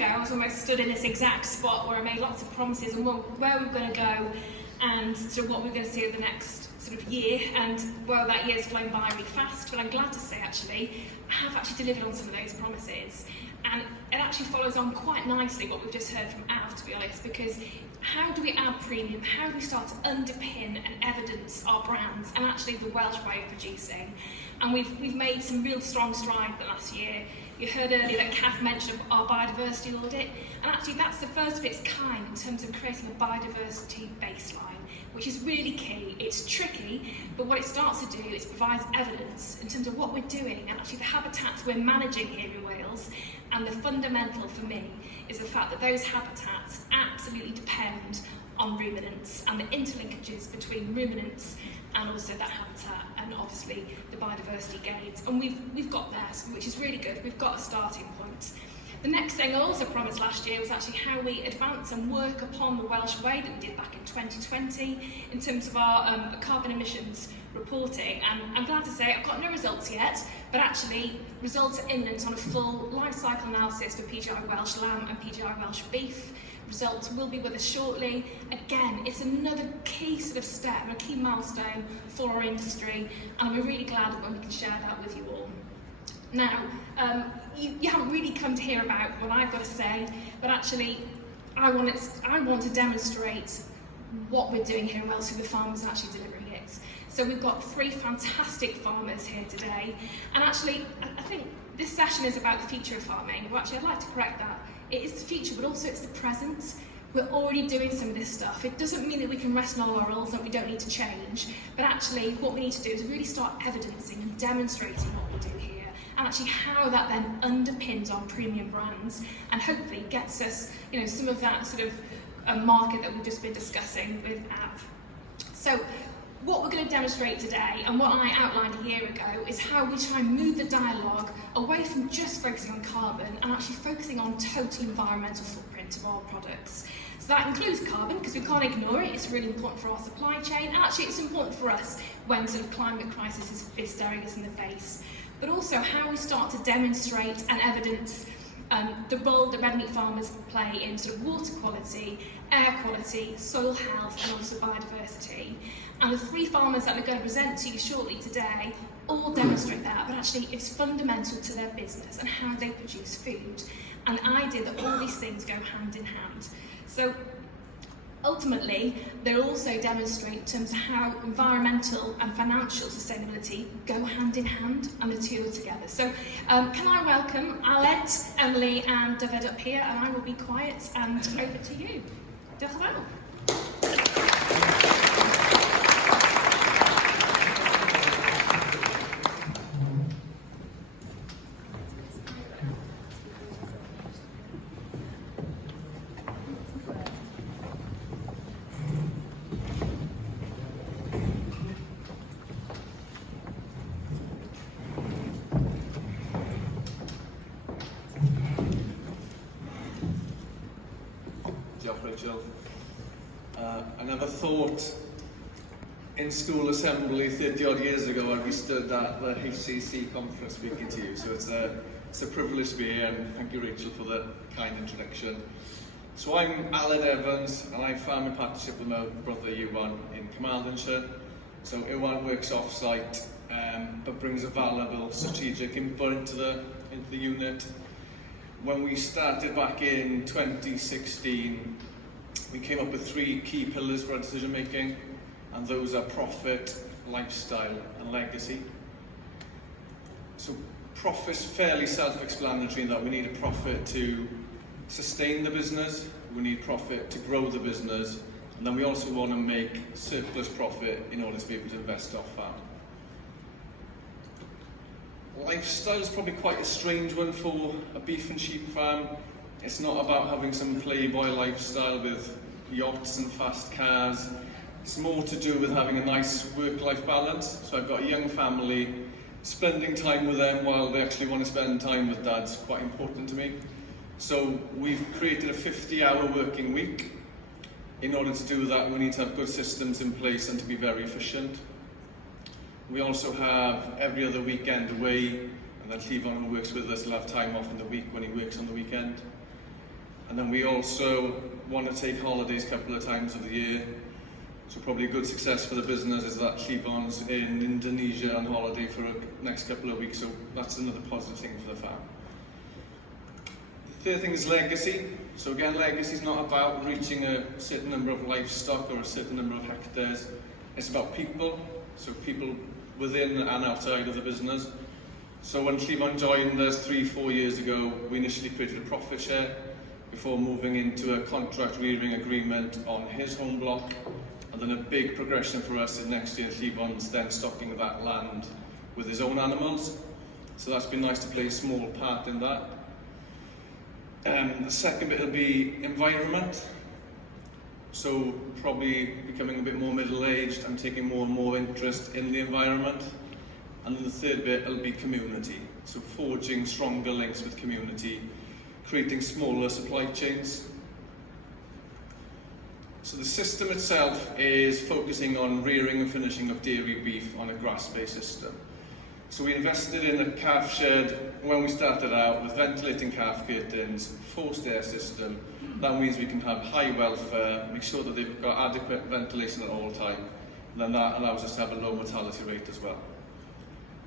ago, I was almost stood in this exact spot where I made lots of promises on where we were going to go and sort of what we were going to see over the next sort of year, and well, that year's flown by really fast, but I'm glad to say actually I have actually delivered on some of those promises, and it actually follows on quite nicely what we've just heard from Av, to be honest, because how do we add premium, how do we start to underpin and evidence our brands and actually the Welsh way of producing? And we've made some real strong strides the last year. You heard earlier that Kath mentioned our biodiversity audit, and actually that's the first of its kind in terms of creating a biodiversity baseline, which is really key. It's tricky, but what it starts to do is provides evidence in terms of what we're doing and actually the habitats we're managing here in Wales. And the fundamental for me is the fact that those habitats absolutely depend on ruminants and the interlinkages between ruminants and also that habitat and obviously the biodiversity gains. And we've got there, which is really good. We've got a starting point. The next thing I also promised last year was actually how we advance and work upon the Welsh way that we did back in 2020 in terms of our carbon emissions reporting. And I'm glad to say I've got no results yet, but actually results are imminent on a full life cycle analysis for PGI Welsh lamb and PGI Welsh beef. Results will be with us shortly. Again, it's another key sort of step, a key milestone for our industry, and I'm really glad when we can share that with you all. Now, you haven't really come to hear about what I've got to say, but actually I want to demonstrate what we're doing here in Wales through the farmers and actually delivering it. So we've got 3 fantastic farmers here today, and actually I think this session is about the future of farming. Well, actually I'd like to correct that. It is the future, but also it's the present. We're already doing some of this stuff. It doesn't mean that we can rest on our laurels and we don't need to change, but actually what we need to do is really start evidencing and demonstrating what we do here, and actually how that then underpins our premium brands and hopefully gets us, you know, some of that sort of market that we've just been discussing with Av. So what we're going to demonstrate today, and what I outlined a year ago, is how we try and move the dialogue away from just focusing on carbon and actually focusing on total environmental footprint of our products. So that includes carbon, because we can't ignore it. It's really important for our supply chain, and actually it's important for us when sort of climate crisis is staring us in the face. But also how we start to demonstrate and evidence the role that red meat farmers play in sort of water quality, air quality, soil health, and also biodiversity. And the 3 farmers that we're going to present to you shortly today all demonstrate that, but actually it's fundamental to their business and how they produce food. And the idea that all these things go hand in hand. So ultimately, they'll also demonstrate in terms of how environmental and financial sustainability go hand in hand, and the 2 are together. So can I welcome Aled, Emily and Dyfed up here, and I will be quiet and over to you. Dyfodol. Rachael. I never thought in school assembly 30 odd years ago I'd be stood at the HCC Conference speaking to you, so it's a privilege to be here, and thank you Rachel for the kind introduction. So I'm Alan Evans, and I farm in partnership with my brother Iwan in Carmarthenshire. So Iwan works off-site but brings a valuable strategic input into the unit. When we started back in 2016, we came up with 3 key pillars for our decision making, and those are profit, lifestyle and legacy. So profit's fairly self-explanatory in that we need a profit to sustain the business, we need profit to grow the business, and then we also want to make surplus profit in order to be able to invest off farm. Lifestyle is probably quite a strange one for a beef and sheep farm. It's not about having some playboy lifestyle with yachts and fast cars. It's more to do with having a nice work-life balance. So I've got a young family. Spending time with them while they actually want to spend time with dad's quite important to me. So we've created a 50-hour working week. In order to do that, we need to have good systems in place and to be very efficient. We also have every other weekend away, and then Stephen, who works with us, will have time off in the week when he works on the weekend. And then we also want to take holidays a couple of times of the year. So probably a good success for the business is that Llifon's in Indonesia on holiday for the next couple of weeks, so that's another positive thing for the farm. The third thing is legacy. So again, legacy is not about reaching a certain number of livestock or a certain number of hectares. It's about people, so people within and outside of the business. So when Llifon joined us 3-4 years ago, we initially created a profit share before moving into a contract rearing agreement on his home block. And then a big progression for us is next year, Llifon's then stocking that land with his own animals. So that's been nice to play a small part in that. The second bit will be environment. So probably becoming a bit more middle-aged and taking more and more interest in the environment. And then the third bit will be community. So forging stronger links with community, creating smaller supply chains. So the system itself is focusing on rearing and finishing of dairy beef on a grass-based system. So we invested in a calf shed when we started out with ventilating calf curtains, forced air system. That means we can have high welfare, make sure that they've got adequate ventilation at all time, and then that allows us to have a low mortality rate as well.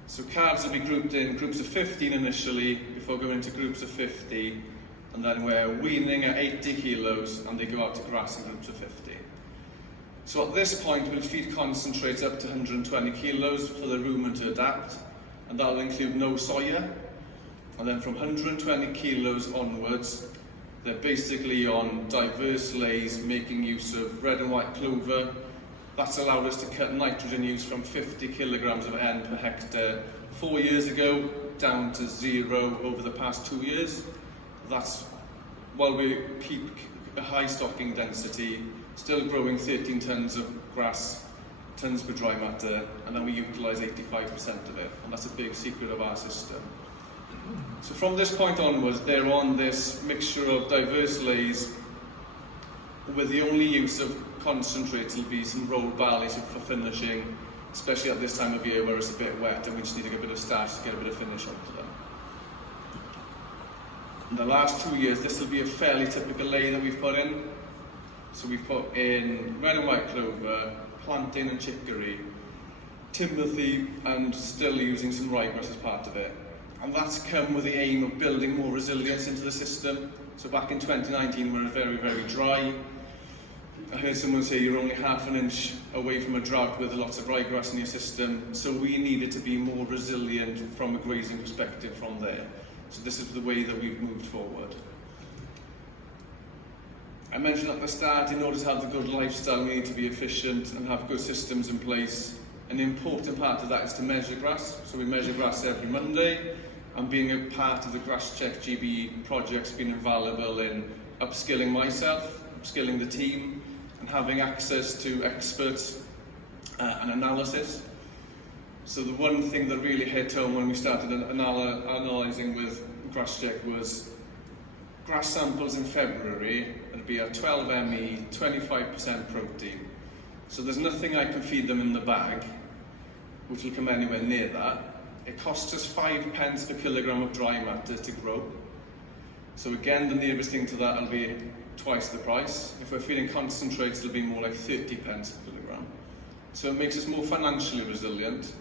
So calves will be grouped in groups of 15 initially, before going into groups of 50, and then we're weaning at 80 kilos and they go out to grass in groups of 50. So at this point we'll feed concentrates up to 120 kilos for the rumen to adapt, and that will include no soya. And then from 120 kilos onwards, they're basically on diverse lays, making use of red and white clover. That's allowed us to cut nitrogen use from 50 kilograms of N per hectare 4 years ago down to 0 over the past 2 years. That's while we keep a high stocking density, still growing 13 tonnes of grass, tonnes per dry matter, and then we utilise 85% of it, and that's a big secret of our system. So from this point onwards, they're on this mixture of diverse lays, with the only use of concentrates will be some rolled barley for finishing, especially at this time of year where it's a bit wet and we just need to get a bit of starch to get a bit of finish onto them. In the last 2 years, this will be a fairly typical lay that we've put in. So we've put in red and white clover, plantain and chicory, timothy, and still using some ryegrass as part of it. And that's come with the aim of building more resilience into the system. So back in 2019, we were very, very dry. I heard someone say you're only half an inch away from a drought with lots of ryegrass in your system. So we needed to be more resilient from a grazing perspective from there. So this is the way that we've moved forward. I mentioned at the start, in order to have the good lifestyle, we need to be efficient and have good systems in place. An important part of that is to measure grass. So we measure grass every Monday, and being a part of the Grass Check GB project's been invaluable in upskilling myself, upskilling the team, and having access to experts and analysis. So the one thing that really hit home when we started analysing with Grass Check was grass samples in February, it'll be at 12 ME, 25% protein. So there's nothing I can feed them in the bag which will come anywhere near that. It costs us 5 pence per kilogram of dry matter to grow. So again, the nearest thing to that will be twice the price. If we're feeding concentrates, it'll be more like 30 pence per kilogram. So it makes us more financially resilient,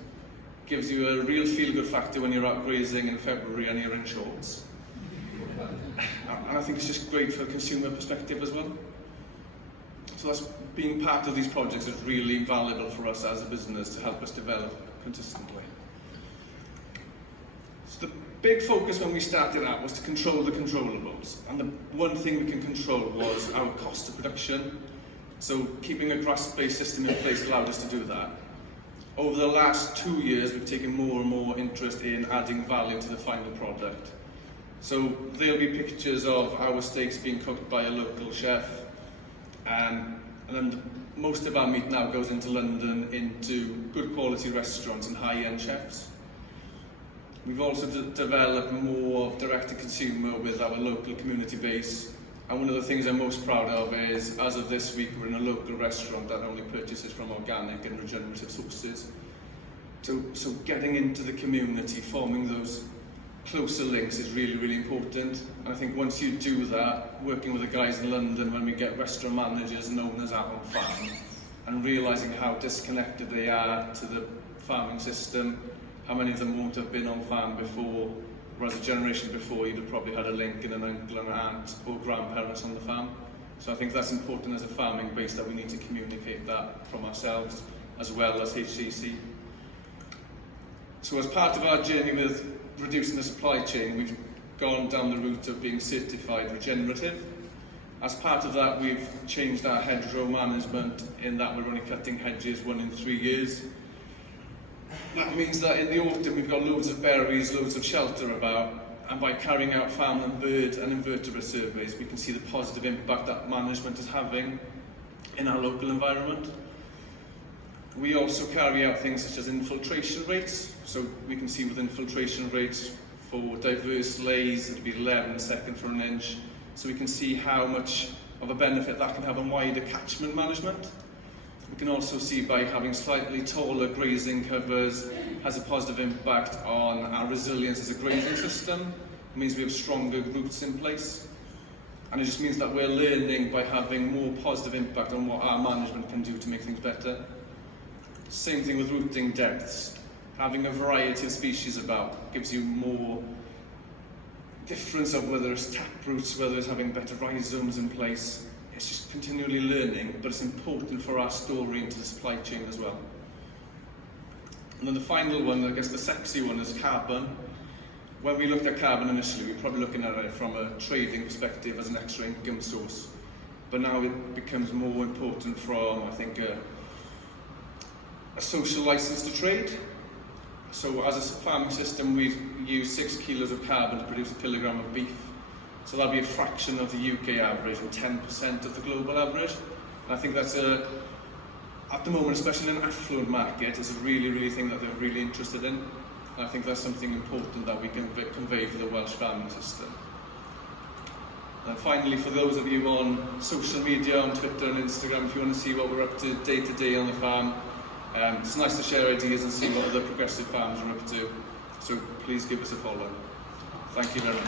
gives you a real feel-good factor when you're out grazing in February and you're in shorts. And I think it's just great for a consumer perspective as well. So that's being part of these projects is really valuable for us as a business to help us develop consistently. So the big focus when we started out was to control the controllables, and the one thing we can control was our cost of production. So keeping a grass-based system in place allowed us to do that. Over the last 2 years, we've taken more and more interest in adding value to the final product. So there'll be pictures of our steaks being cooked by a local chef, and then most of our meat now goes into London, into good quality restaurants and high-end chefs. We've also developed more direct-to-consumer with our local community base, and one of the things I'm most proud of is, as of this week, we're in a local restaurant that only purchases from organic and regenerative sources. So getting into the community, forming those closer links is really, really important. And I think once you do that, working with the guys in London when we get restaurant managers and owners out on farm, and realising how disconnected they are to the farming system, how many of them won't have been on farm before, whereas a generation before you'd have probably had a link in an uncle and aunt or grandparents on the farm. So I think that's important as a farming base, that we need to communicate that from ourselves as well as HCC. So as part of our journey with reducing the supply chain, we've gone down the route of being certified regenerative. As part of that, we've changed our hedgerow management in that we're only cutting hedges 1 in 3 years. That means that in the autumn we've got loads of berries, loads of shelter about, and by carrying out farmland bird and invertebrate surveys, we can see the positive impact that management is having in our local environment. We also carry out things such as infiltration rates. So we can see with infiltration rates for diverse lays, it'll be 11 second for an inch. So we can see how much of a benefit that can have on wider catchment management. We can also see by having slightly taller grazing covers has a positive impact on our resilience as a grazing system. It means we have stronger roots in place. And it just means that we're learning by having more positive impact on what our management can do to make things better. Same thing with rooting depths. Having a variety of species about gives you more difference of whether it's tap roots, whether it's having better rhizomes in place. It's just continually learning, but it's important for our story into the supply chain as well. And then the final one, I guess the sexy one, is carbon. When we looked at carbon initially, we were probably looking at it from a trading perspective as an extra income source. But now it becomes more important from, I think, a social license to trade. So as a farming system, we use 6 kilos of carbon to produce a kilogram of beef. So that'll be a fraction of the UK average and 10% of the global average. And I think that's at the moment, especially in an affluent market, is a really thing that they're really interested in. And I think that's something important that we can convey for the Welsh farming system. And finally, for those of you on social media, on Twitter and Instagram, if you want to see what we're up to day on the farm, it's nice to share ideas and see what other progressive farms are up to. So please give us a follow. Thank you very much.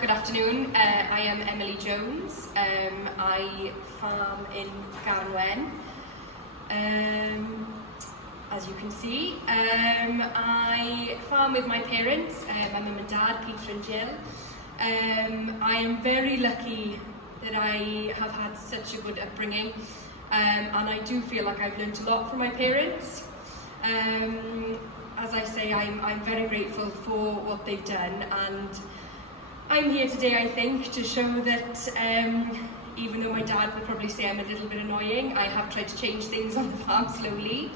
Good afternoon. I am Emily Jones. I farm in Llanelwedd. As you can see, I farm with my parents, my mum and dad, Peter and Jill. I am very lucky that I have had such a good upbringing, and I do feel like I've learned a lot from my parents. As I say, I'm very grateful for what they've done, and I'm here today, I think, to show that even though my dad would probably say I'm a little bit annoying, I have tried to change things on the farm slowly.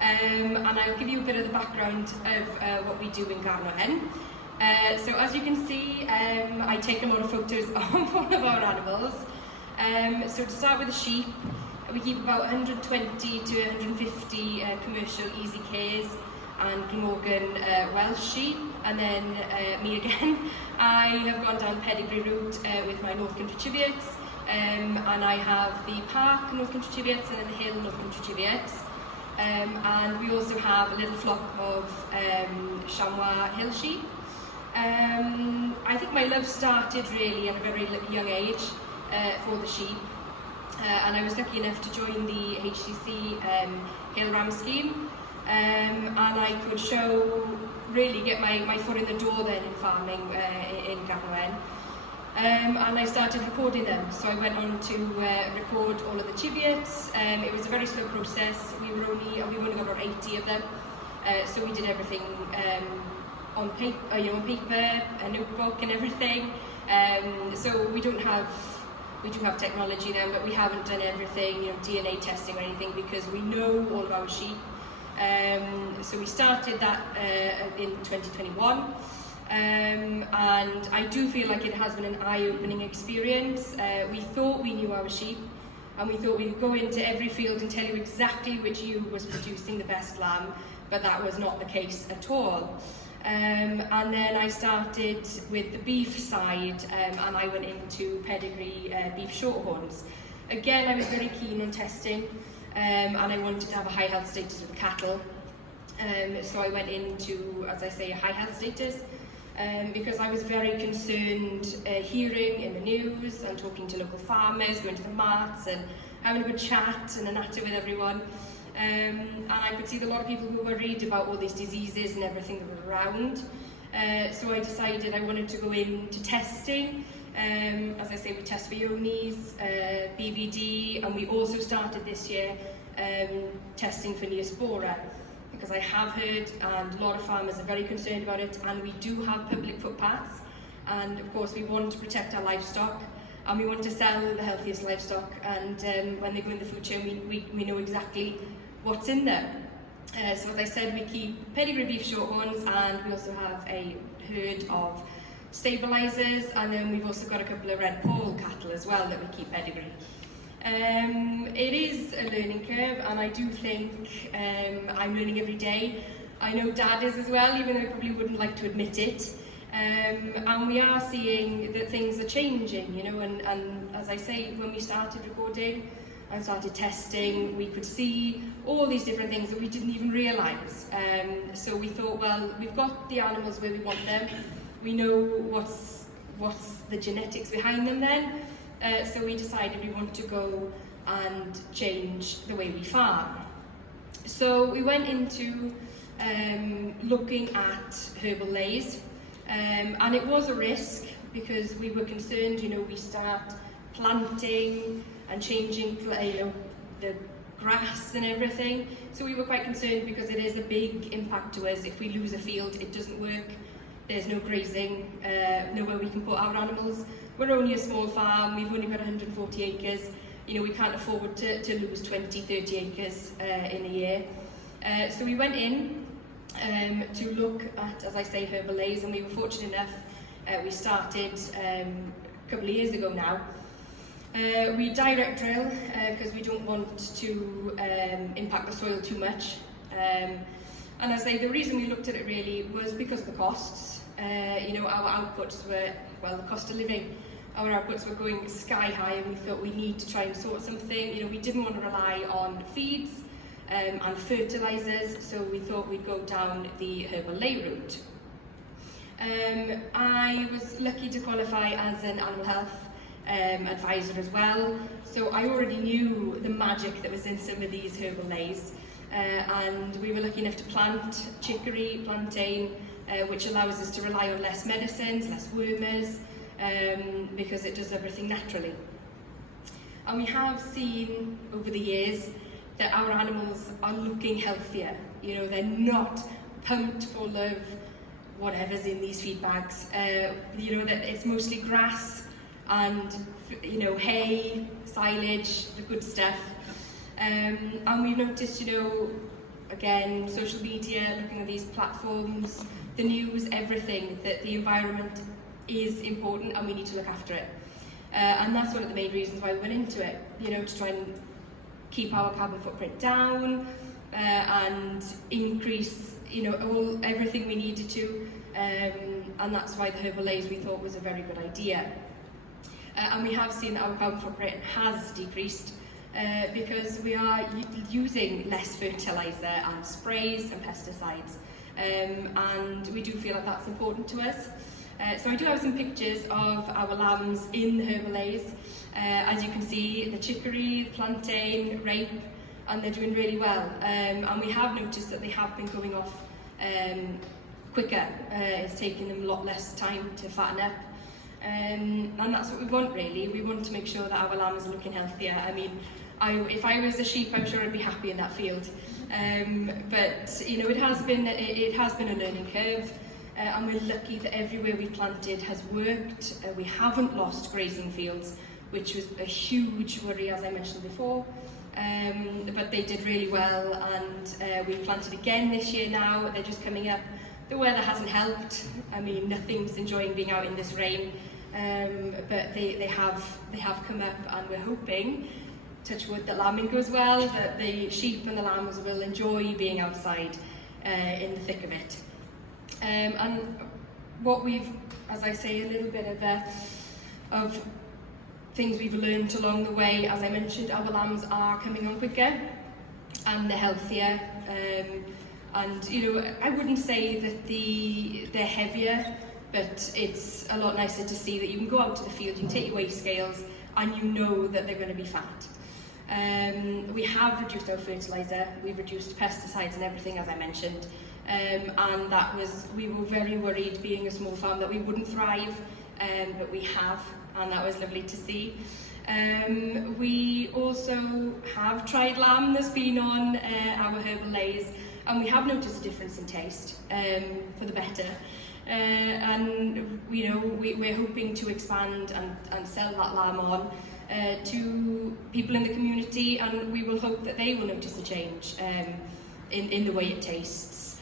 And I'll give you a bit of the background of what we do in Llanelwedd. So as you can see, I take a lot of photos of all of our animals. So to start with the sheep, we keep about 120 to 150 commercial easy cares and Glamorgan Welsh sheep. And then me again, I have gone down the pedigree route with my North Country Chiviots, and I have the Park North Country Chiviots and then the Hill North Country Chiviots. And we also have a little flock of Chamois Hill sheep. I think my love started really at a very young age for the sheep, and I was lucky enough to join the HCC Hill Ram scheme, and I could get my foot in the door then in farming in Llanelwedd. And I started recording them. So I went on to record all of the chiviots. It was a very slow process. We've only got about 80 of them. So we did everything on paper, a notebook and everything. So we do have technology then, but we haven't done everything, DNA testing or anything, because we know all of our sheep. So we started that in 2021, and I do feel like it has been an eye-opening experience. We thought we knew our sheep, and we thought we could go into every field and tell you exactly which ewe was producing the best lamb, but that was not the case at all. And then I started with the beef side, and I went into pedigree beef shorthorns. Again, I was very keen on testing, and I wanted to have a high health status with the cattle. So I went into, as I say, a high health status, because I was very concerned hearing in the news and talking to local farmers, going to the marts and having a good chat and a natter with everyone. And I could see that a lot of people who were worried about all these diseases and everything that were around. So I decided I wanted to go into testing. As I say, we test for Ionis, BVD, and we also started this year testing for Neospora, because I have heard, and a lot of farmers are very concerned about it, and we do have public footpaths, and of course we want to protect our livestock, and we want to sell the healthiest livestock, and when they go in the food chain we know exactly what's in there. So as I said, we keep pedigree beef shorthorns, and we also have a herd of stabilisers, and then we've also got a couple of red pole cattle as well that we keep pedigree. It is a learning curve, and I do think I'm learning every day. I know Dad is as well, even though he probably wouldn't like to admit it. And we are seeing that things are changing, you know, and as I say, when we started recording and started testing, we could see all these different things that we didn't even realise. So we thought, well, we've got the animals where we want them. We know what's the genetics behind them then. So we decided we want to go and change the way we farm. So we went into looking at herbal lays, and it was a risk because we were concerned, you know, we start planting and changing, you know, the grass and everything. So we were quite concerned because it is a big impact to us. If we lose a field, it doesn't work. There's no grazing, nowhere we can put our animals. We're only a small farm, we've only got 140 acres. You know, we can't afford to lose 20, 30 acres in a year. So we went in to look at, as I say, herbal lays, and we were fortunate enough, we started a couple of years ago now. We direct drill because we don't want to impact the soil too much. And as I say, the reason we looked at it really was because of the costs. You know, our outputs were, well, the cost of living, our outputs were going sky high, and we thought we need to try and sort something. You know, we didn't want to rely on feeds and fertilisers, so we thought we'd go down the herbal lay route. I was lucky to qualify as an animal health advisor as well, so I already knew the magic that was in some of these herbal lays, and we were lucky enough to plant chicory, plantain, which allows us to rely on less medicines, less wormers, because it does everything naturally. And we have seen over the years that our animals are looking healthier. You know, they're not pumped full of whatever's in these feed bags. You know, that it's mostly grass and, you know, hay, silage, the good stuff. And we've noticed, you know, again, social media, looking at these platforms, the news, everything, that the environment is important and we need to look after it. And that's one of the main reasons why we went into it, you know, to try and keep our carbon footprint down and increase, you know, everything we needed to. And that's why the herbal lays we thought was a very good idea. And we have seen that our carbon footprint has decreased because we are using less fertiliser and sprays and pesticides. And we do feel that that's important to us. So I do have some pictures of our lambs in the herbal lays. As you can see, the chicory, plantain, rape, and they're doing really well. And we have noticed that they have been going off quicker. It's taking them a lot less time to fatten up. And that's what we want, really. We want to make sure that our lambs are looking healthier. I mean, if I was a sheep, I'm sure I'd be happy in that field. But you know, it has been a learning curve, and we're lucky that everywhere we planted has worked. We haven't lost grazing fields, which was a huge worry, as I mentioned before. But they did really well, and we've planted again this year now. They're just coming up. The weather hasn't helped. I mean, nothing's enjoying being out in this rain, but they have come up, and we're hoping, touch wood, that lambing goes well, that the sheep and the lambs will enjoy being outside. in the thick of it. And what we've, as I say, a little bit of things we've learned along the way. As I mentioned, our lambs are coming on quicker and they're healthier. And you know, I wouldn't say that they're heavier, but it's a lot nicer to see that you can go out to the field, you can take your weigh scales, and you know that they're going to be fat. We have reduced our fertiliser, we've reduced pesticides and everything, as I mentioned. And that was, we were very worried, being a small farm, that we wouldn't thrive, but we have, and that was lovely to see. We also have tried lamb that's been on our herbal lays, and we have noticed a difference in taste for the better. And you know, we're hoping to expand and sell that lamb on to people in the community, and we will hope that they will notice a change in the way it tastes.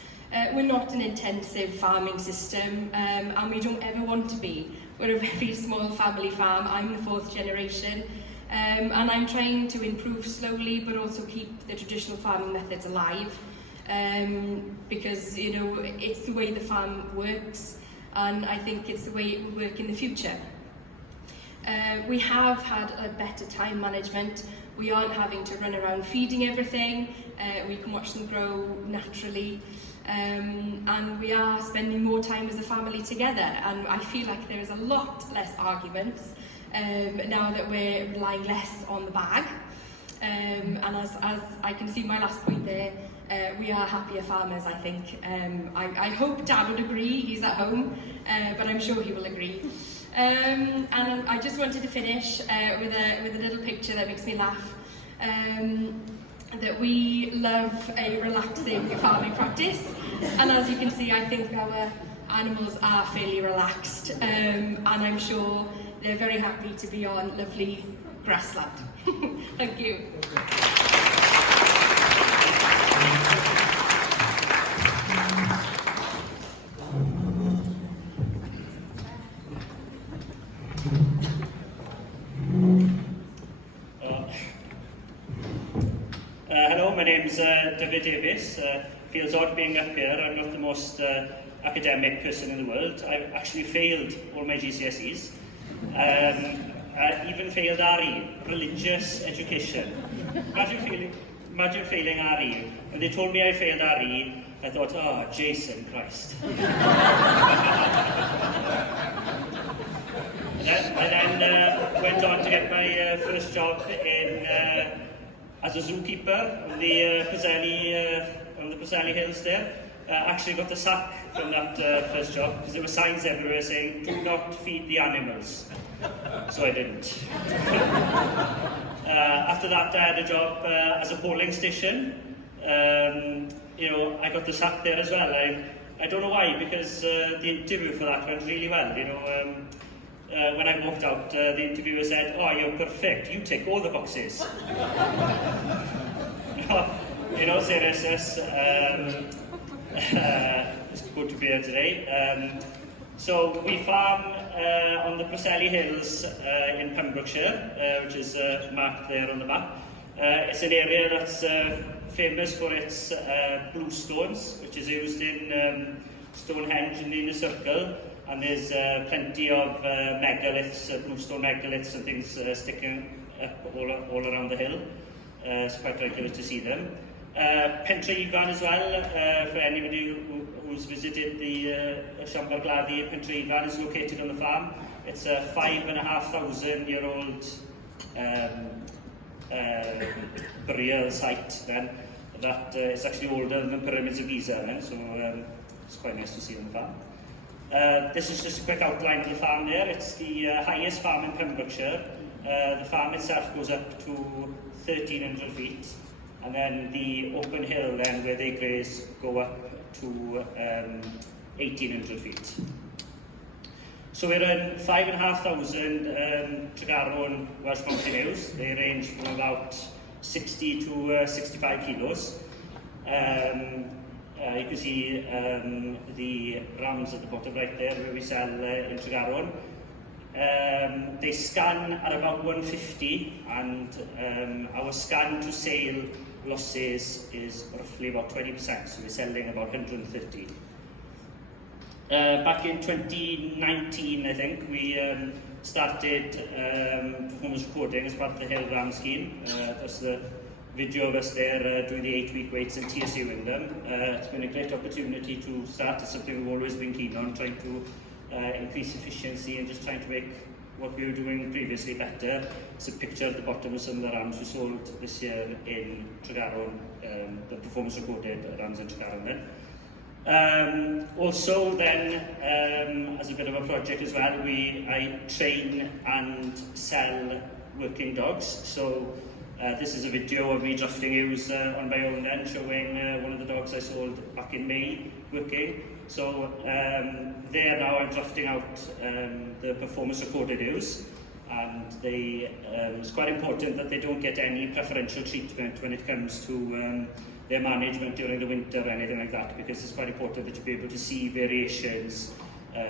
We're not an intensive farming system, and we don't ever want to be. We're a very small family farm. I'm the 4th generation, and I'm trying to improve slowly, but also keep the traditional farming methods alive. Because you know, it's the way the farm works, and I think it's the way it will work in the future. We have had a better time management. We aren't having to run around feeding everything. We can watch them grow naturally, and we are spending more time as a family together, and I feel like there's a lot less arguments now that we're relying less on the bag. And as I can see my last point there, we are happier farmers, I think. I hope Dad would agree, he's at home, but I'm sure he will agree. And I just wanted to finish with a little picture that makes me laugh. That we love a relaxing farming practice, and as you can see, I think our animals are fairly relaxed, and I'm sure they're very happy to be on lovely grassland. Thank you. Hello, my name's Madeley-Davies. Feels odd being up here. I'm not the most academic person in the world. I've actually failed all my GCSEs. I even failed RE, religious education. Imagine failing RE. When they told me I failed RE, I thought, oh, Jason Christ. I then went on to get my first job in as a zookeeper on the Preseli Hills there. Actually got the sack from that first job because there were signs everywhere saying, do not feed the animals. So I didn't. After that, I had a job as a polling station. You know, I got the sack there as well. I don't know why, because the interview for that went really well. You know, when I walked out, the interviewer said, "Oh, you're perfect. You tick all the boxes." You know, seriousness. It's good to be here today. So we farm on the Preseli Hills in Pembrokeshire, which is marked there on the map. It's an area that's famous for its blue stones, which is used in Stonehenge and the Inner Circle, and there's plenty of megaliths, bluestone megaliths and things sticking up all around the hill. It's quite regular to see them. Tregaron as well, for anybody who's visited the Llanelwedd, Tregaron is located on the farm. It's a 5,500-year-old burial site then, that is actually older than the pyramids of Giza then, so it's quite nice to see on the farm. This is just a quick outline of the farm there. It's the highest farm in Pembrokeshire. The farm itself goes up to 1,300 feet, and then the open hill then where they graze go up to 1,800 feet. So we're in 5,500 Tregaron Welsh mountain ewes. They range from about 60 to 65 kilos. You can see the rams at the bottom right there where we sell in Tregaron. They scan at about 150, and our scan to sale losses is roughly about 20%, so we're selling about 130. Back in 2019, I think, we started performance recording as part of the Hill Ram scheme. That's the video of us there doing the 8-week weights and TSUing them. It's been a great opportunity to start. It's something we've always been keen on, trying to increase efficiency and just trying to make what we were doing previously better. It's a picture at the bottom of some of the rams we sold this year in Tregaron, the performance recorded rams in Tregaron then. Also then, as a bit of a project as well, I train and sell working dogs. So this is a video of me drafting ewes on my own then, showing one of the dogs I sold back in May working. So there now I'm drafting out the performance recorded ewes, and it's quite important that they don't get any preferential treatment when it comes to their management during the winter or anything like that, because it's quite important that you be able to see variations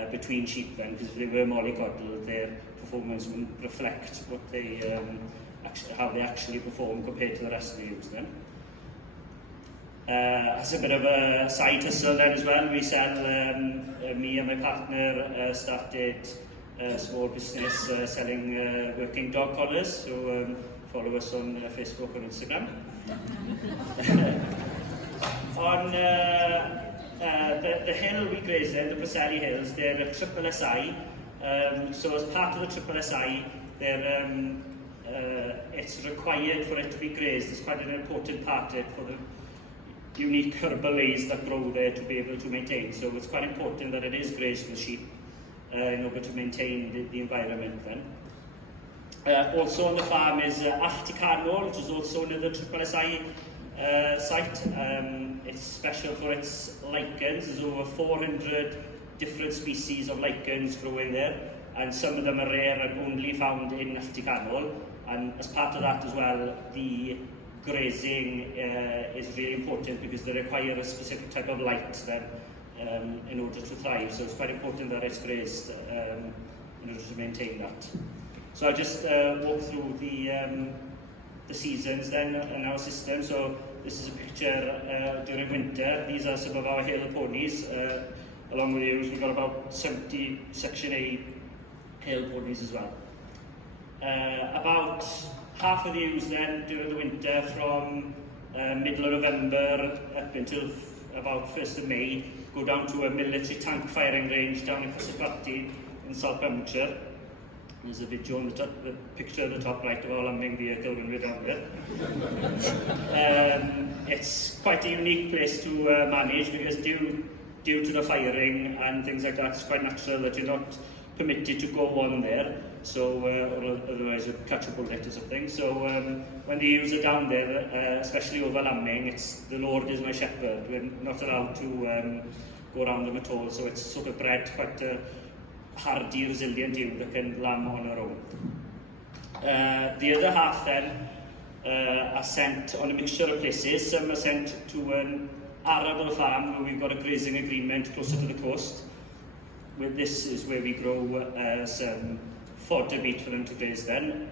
between sheep then, because if they were mollycoddled, their performance wouldn't reflect what they how they actually perform compared to the rest of the ewes then. As a bit of a side hustle then as well, we sell, me and my partner started a small business selling working dog collars, so follow us on Facebook and Instagram. On the hill we graze in, the Preseli Hills, they're a triple SI. So as part of the triple SI, it's required for it to be grazed. It's quite an important part of it for the unique herbalays that grow there to be able to maintain. So it's quite important that it is grazed for the sheep in order to maintain the environment then. Also on the farm is Articanol, which is also another triple SI site. It's special for its lichens. There's over 400 different species of lichens growing there, and some of them are rare and only found in Articanol. And as part of that as well, the grazing is really important because they require a specific type of light then, in order to thrive. So it's quite important that it's grazed in order to maintain that. So I'll just walk through the seasons then in our system. So this is a picture during winter. These are some of our hill ponies. Along with ewes, we've got about 70 Section A hill ponies as well. About half of the ewes then during the winter, from middle of November up until about 1st of May, go down to a military tank firing range down in Cynhadledd in South Pembrokeshire. There's a video on the picture at the top right of our lambing vehicle when we're down there. It's quite a unique place to manage because due to the firing and things like that, it's quite natural that you're not permitted to go on there, so or otherwise you'd catch a bullet or something. So when the ewes are down there, especially over lambing, it's the Lord is my shepherd. We're not allowed to go around them at all, so it's sort of bred quite a hardy, resilient ewe that can lamb on her own. The other half then are sent on a mixture of places. Some are sent to an arable farm where we've got a grazing agreement closer to the coast. This is where we grow some fodder meat for them to graze then.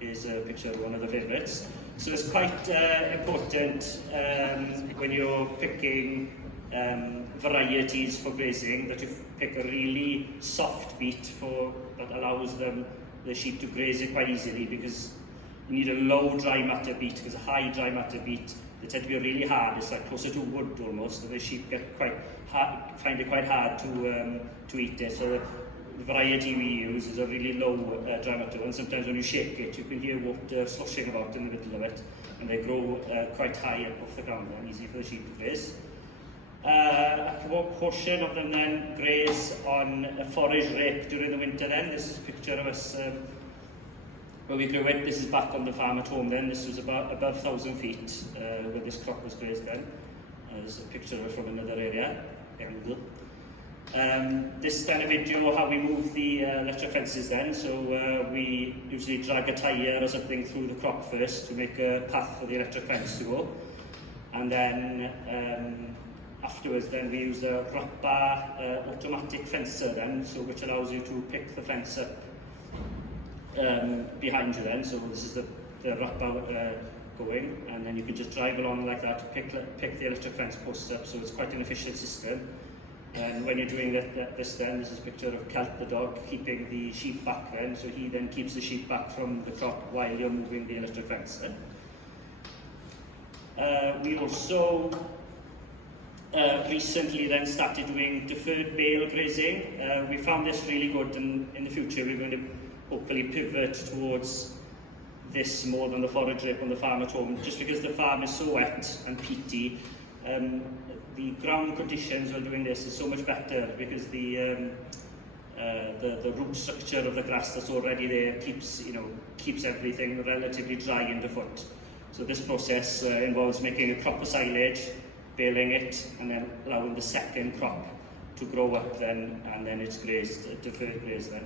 Is a picture of one of the favourites. So it's quite important when you're picking varieties for grazing that you pick a really soft beat that allows the sheep to graze it quite easily, because you need a low dry matter beat, because a high dry matter beat, they tend to be really hard. It's like closer to wood almost, and the sheep get find it quite hard to eat it. So the variety we use is a really low dry matter, and sometimes when you shake it, you can hear water sloshing about in the middle of it, and they grow quite high up off the ground and easy for the sheep to graze. A portion of them then graze on a forage rape during the winter then. This is a picture of us where we grew it. This is back on the farm at home then. This was above 1,000 feet where this crop was grazed then. There's a picture of it from another area. This is then a video of how we move the electric fences then. So we usually drag a tyre or something through the crop first to make a path for the electric fence to go. And then afterwards then we use a wrap-bar automatic fencer then, so which allows you to pick the fence up behind you then. So this is the wrap-bar going, and then you can just drive along like that, pick the electric fence posts up, so it's quite an efficient system. And when you're doing this then, this is a picture of Celt the dog keeping the sheep back then, so he then keeps the sheep back from the crop while you're moving the electric fence then. We also recently then started doing deferred bale grazing. We found this really good, and in the future we're going to hopefully pivot towards this more than the forage rip on the farm at home, just because the farm is so wet and peaty. The ground conditions while doing this is so much better because the root structure of the grass that's already there keeps everything relatively dry underfoot. So this process involves making a proper silage, baling it, and then allowing the second crop to grow up then, and then it's grazed, deferred graze then.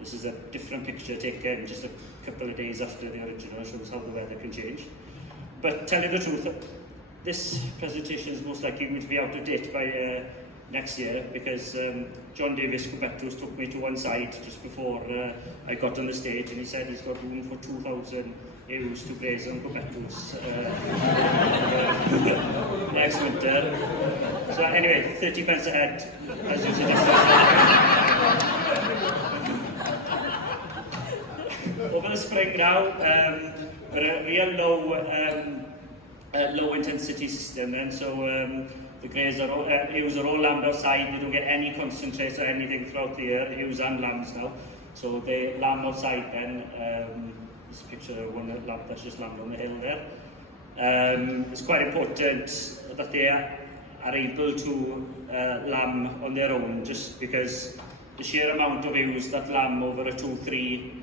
This is a different picture taken just a couple of days after the original, shows how the weather can change. But telling the truth, this presentation is most likely going to be out of date by next year, because John Davis Cobettws took me to one side just before I got on the stage, and he said he's got room for 2,000 ewes to graze on Cobettws next winter. So anyway, 30 pence a head, as you suggested. Over the spring now, we're a real low intensity system then, so the ewes are all lambed outside. They don't get any concentrates or anything throughout the year, ewes and lambs now. So they lamb outside then. This picture of one lamb that's just lambed on the hill there. It's quite important that they are able to lamb on their own, just because the sheer amount of ewes that lamb over a 2-3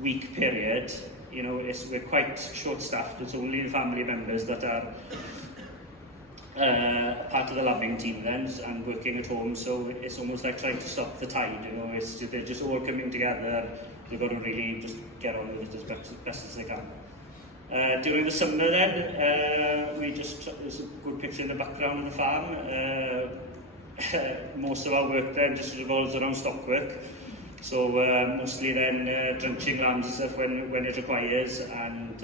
week period, we're quite short-staffed. It's only the family members that are part of the lambing team then and working at home, so it's almost like trying to stop the tide. They're just all coming together. They've got to really just get on with it as best as they can. During the summer then, there's a good picture in the background of the farm. Most of our work then just revolves around stock work. So mostly then drenching lambs and stuff when it requires, and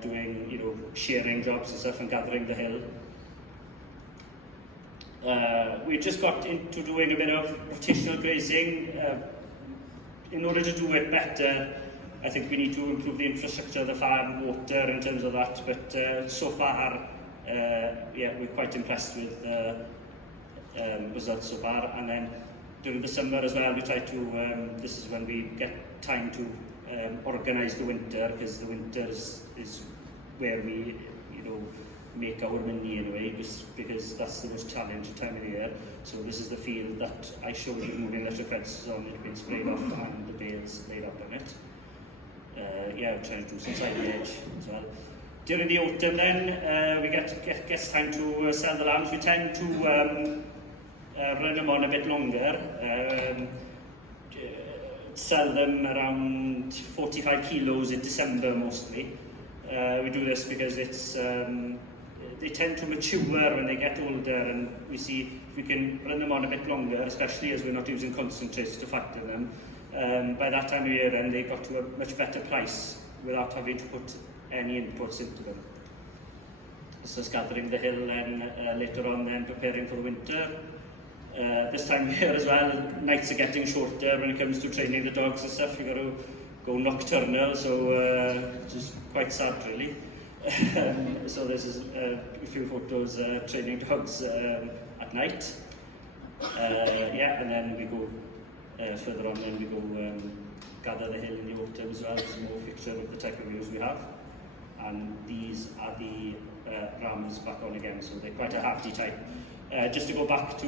doing shearing jobs and stuff and gathering the hill. We just got into doing a bit of rotational grazing. In order to do it better, I think we need to improve the infrastructure of the farm, water in terms of that, but so far, we're quite impressed with the results so far. And then during the summer as well, we try to, this is when we get time to organise the winter, because the winter is where we make our money anyway, because that's the most challenging time of the year. So this is the field that I showed you moving electric fences on. It's been sprayed off and the bales laid up on it. We're trying to do some silage as well. During the autumn then, we get time to sell the lambs. We tend to run them on a bit longer, sell them around 45 kilos in December mostly. We do this because it's they tend to mature when they get older, and we see if we can run them on a bit longer, especially as we're not using concentrates to fatten them. By that time of year then they got to a much better price without having to put any inputs into them. So it's gathering the hill and later on then preparing for the winter. This time of year as well, nights are getting shorter when it comes to training the dogs and stuff. You've got to go nocturnal, so which is quite sad really. So this is a few photos training dogs at night. And then we go further on, then we go gather the hill in the autumn as well. There's a more picture of the type of ewes we have. And these are the rams back on again, so they're quite a hardy type. Just to go back to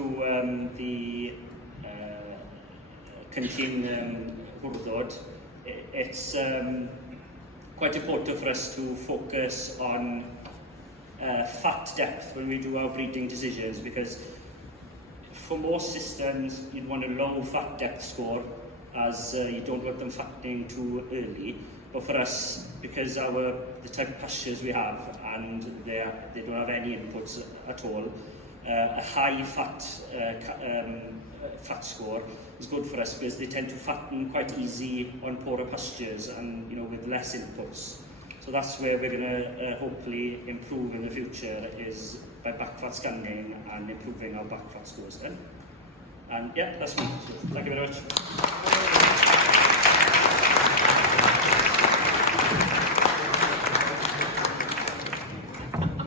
the Cynhadledd Hwrdod, it's quite important for us to focus on fat depth when we do our breeding decisions, because for most systems you'd want a low fat depth score, as you don't want them fattening too early. But for us, because the type of pastures we have and they don't have any inputs at all, a high fat score is good for us, because they tend to fatten quite easy on poorer pastures and with less inputs. So So that's where we're going to hopefully improve in the future, is by backfat scanning and improving our backfat scores then. And yeah, that's me. So thank you very much.